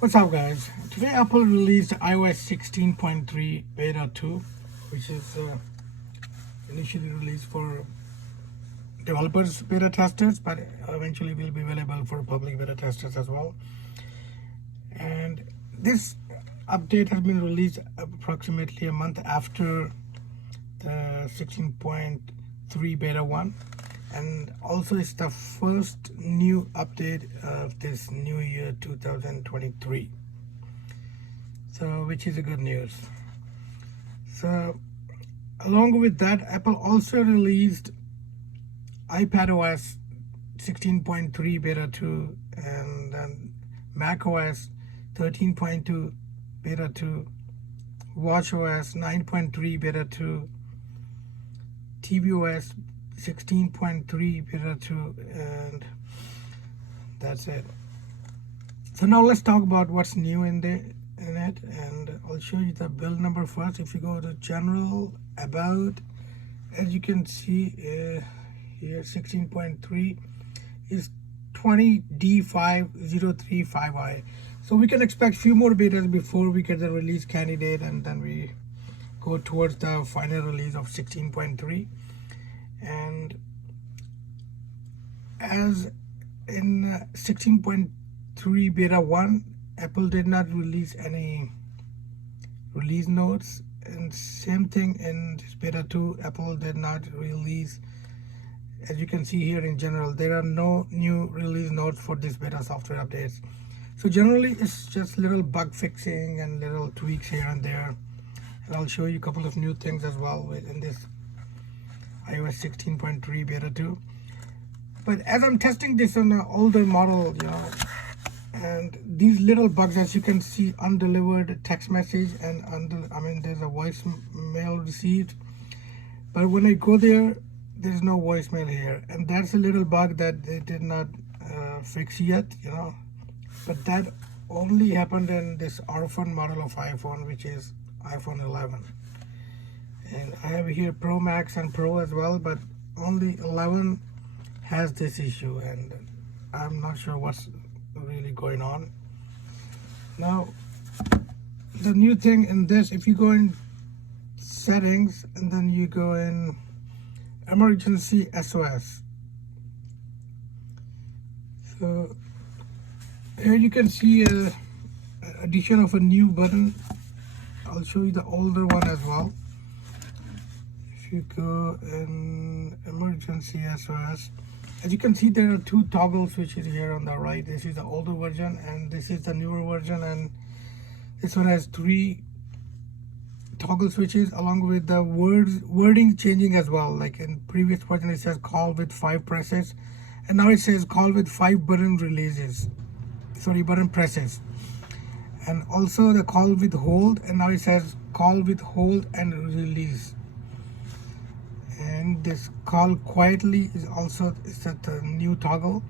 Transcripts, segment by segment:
What's up, guys? Today Apple released iOS 16.3 beta 2, which is initially released for developers beta testers, but eventually will be available for public beta testers as well. And this update has been released approximately a month after the 16.3 beta 1, and also it's the first new update of this new year 2023, so which is a good news. So along with that, Apple also released iPadOS 16.3 beta 2 and then macOS 13.2 beta 2, watchOS 9.3 beta 2, tvOS 16.3 beta 2, and that's it. So now let's talk about what's new in it, and I'll show you the build number first. If you go to General, About, as you can see here, 16.3 is 20D5035i. So we can expect few more betas before we get the release candidate, and then we go towards the final release of 16.3. And as in 16.3 beta 1, Apple did not release any release notes, and same thing in this beta 2, Apple did not release. As you can see here, in general, there are no new release notes for this beta software updates. So generally it's just little bug fixing and little tweaks here and there, and I'll show you a couple of new things as well in this iOS 16.3 beta 2. But as I'm testing this on an older model, and these little bugs, as you can see, undelivered text message and there's a voicemail received, but when I go there's no voicemail here, and that's a little bug that they did not fix yet, but that only happened in this orphan model of iPhone, which is iPhone 11. And I have here Pro Max and Pro as well, but only 11 has this issue, and I'm not sure what's really going on. Now, the new thing in this, if you go in settings and then you go in emergency SOS, so here you can see a addition of a new button. I'll show you the older one as well. If you go in emergency SOS, as you can see, there are two toggle switches here on the right. This is the older version and this is the newer version, and this one has 3 toggle switches along with the wording changing as well. Like in previous version it says call with 5 presses, and now it says call with 5 button presses, and also the call with hold, and now it says call with hold and release. And this call quietly is also set a new toggle,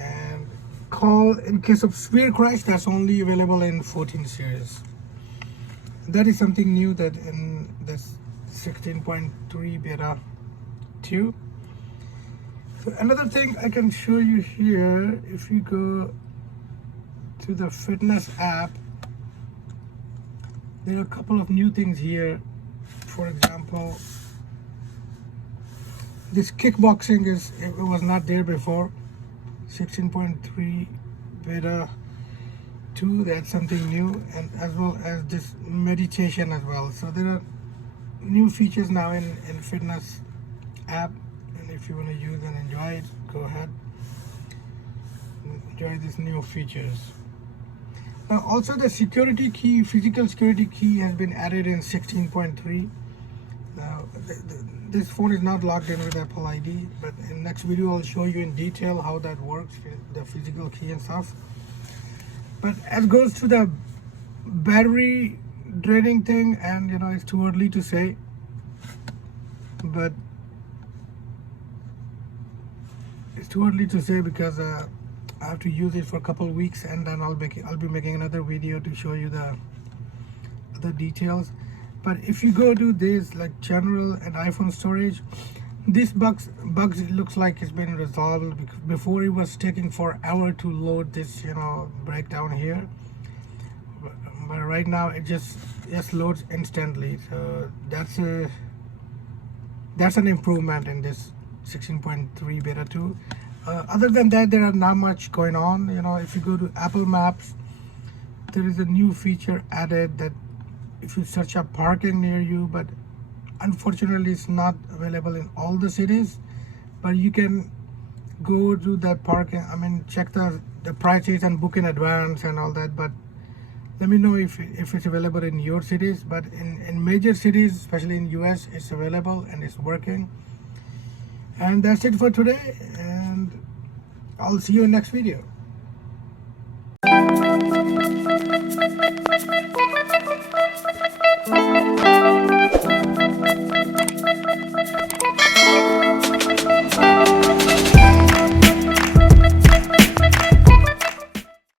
and call in case of severe crash, that's only available in 14 series. That is something new that in this 16.3 beta 2. So another thing I can show you here, if you go to the fitness app, there are a couple of new things here. For example, this kickboxing it was not there before. 16.3 beta 2, that's something new, and as well as this meditation as well. So there are new features now in fitness app, and if you want to use and enjoy it, go ahead and enjoy these new features. Now also the security key, physical security key, has been added in 16.3. Now this phone is not logged in with Apple ID, but in next video I'll show you in detail how that works, the physical key and stuff. But as goes to the battery draining thing, and it's too early to say, but because I have to use it for a couple of weeks, and then I'll be making another video to show you the other details. But if you go to this like general and iPhone storage, This bugs it looks like it's been resolved, because before it was taking forever to load this, breakdown here. But right now it just loads instantly. So that's an improvement in this 16.3 beta 2. Other than that, there are not much going on. If you go to Apple Maps, there is a new feature added that if you search up parking near you, but unfortunately it's not available in all the cities, but you can go to that parking, check the prices and book in advance and all that. But let me know if it's available in your cities. But in major cities, especially in US, it's available and it's working. And that's it for today, and I'll see you in next video.